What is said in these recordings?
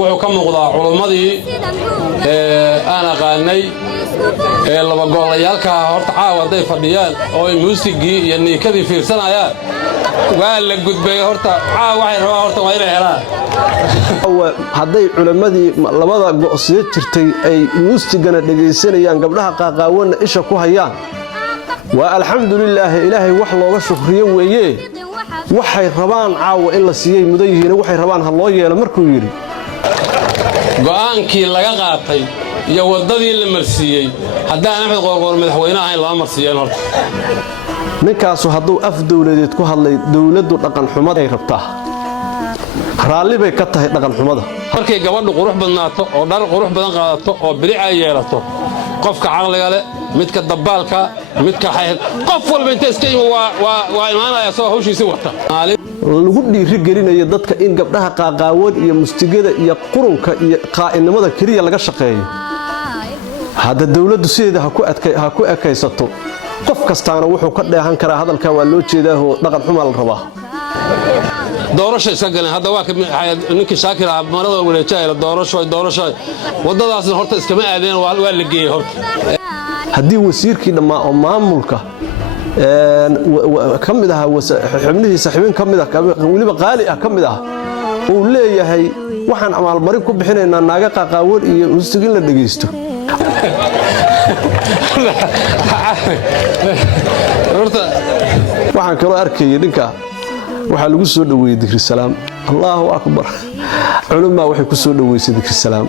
wuxuu ka muuqdaa culumadii aan aqaanay laba goolayaalka horta caawa haday fadhiyaan oo ay muusigii iyo niikadii fiirsanayaan waa la gudbay horta caawa waxay rabaan horta waa inay helaan hadday culamadii labada go'siyo jirtay ay muusigana dhageysanayaan gabdhaha qaaqaawana isha ku hayaan waa alxamdulillaah ilaahay wax looga shukriyo weeye waxay rabaan caawa in la siiyay mudan yihiin waxay rabaan ha loo yeelo markuu yiri go'aankii laga qaatay iyo wadadii la marsiiyay haddaan Axmed Qoorqoor madaxweynaha ahayn lama marsiiyeen horta ninkaasu hadduu af dawladeed ku hadlay dawladdu dhaqan xumada ay rabtaa raalli bay ka tahay dhaqan xumada markay gabadhu qurux badnaato oo dhar qurux badan qaadato oo bilic ay yeelato qofka caqliga leh midka dabaalka midka xayad qof walba inta iska yimo waa imaanaya soo hawshiisa wata lagu dhiiri gelinayo dadka in gabdhaha qaaqaawan iyo mustigada iyo qurunka iyo qaa'inimada kaliya laga shaqeeyo hada dawladdu sideeda ha ku ekaysato qof kastaana wuxuu ka dheehan karaa hadalka waa loo jeedaa oo dhaqan xumo la rabaa doorasho iska galeen hadda waa ninkii Shaakir ah marada wareejay doorasho wadadaasna horta iskama aadeen waa la geeyay horta haddii wasiirkii dhamaa oo maamulka kamid ah xubnihiisa xubin kamid ah waliba qaali ah kamid ah uu leeyahay waxaan amal marin ku bixinaynaa naaga qaaqaawan iyo mustigin la dhageysto waxaan kala arkay ninka waxa lagu soo dhaweeyay dikri salaam Allahu akbar culumma waxay ku soo dhaweeyay dikri salaam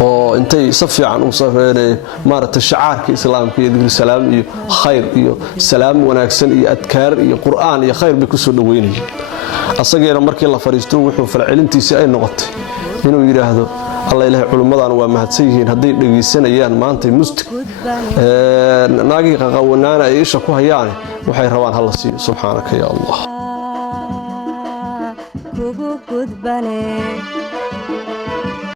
oo intay safiican u safareen maarta shacaarka islaamka iyo dikri salaam iyo khayr iyo salaam wanaagsan iyo adkaar iyo quraan iyo khayr bay ku soo dhaweynayeen asageena markii la fariisto wuxuu falcelintiisa ay noqotay inuu yiraahdo الله إله علماء ومهتسيهين هذي dhageysanayaan maanta mustig naagi qaqawanaana ay isha ku hayaan waxay rabaan hal si subhanaka ya Allah